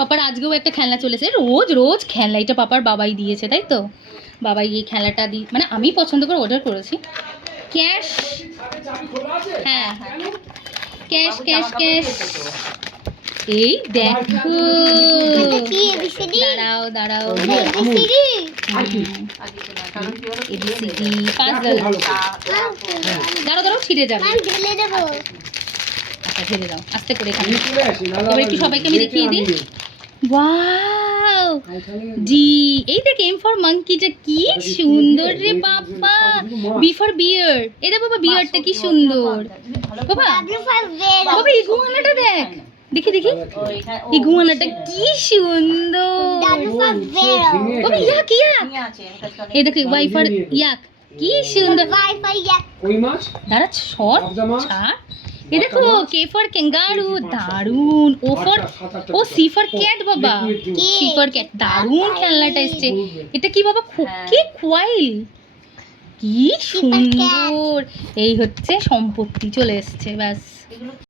পাপার আজকেও একটা খেলনা চলেছে, রোজ রোজ খেলনা। এটা পাপার বাবাই দিয়েছে, তাই তো? বাবাই এই খেলনাটা মানে আমি পছন্দ করে অর্ডার করেছি। ক্যাশ, হ্যাঁ ক্যাশ ক্যাশ ক্যাশ। এই দেখো, দাঁড়াও দাঁড়াও, এবিসিডি পাজল। দাঁড়াও দাঁড়াও, ছিঁড়ে যাবে। আচ্ছা ঢেলে দাও আস্তে করে এখানে। এবার একটু সবাইকে আমি দেখিয়ে দিই। ওয়াও জি, এই দেখ এম ফর মাঙ্কিটা কি সুন্দর রে বাবা। বি ফর বিয়ার, এই দেখ বাবা বিয়ারটা কি সুন্দর বাবা। বাবা ইগুয়ানাটা দেখ, দেখি দেখি ইগুয়ানাটা কি সুন্দর বাবা। ইয়াক ইয়াক, এই দেখো ওয়াই ফর ইয়াক, কি সুন্দর। দাঁড়া সর ছাড়। এ দেখো কে ফর ক্যাঙ্গারু, দারুন। ও সি ফর ক্যাট বাবা, সি ফর ক্যাট। দারুন খেলনাটা এসছে। এটা কি বাবা? কি কোয়াইল, কি সুন্দর। এই হচ্ছে সম্পত্তি চলে এসছে, ব্যাস।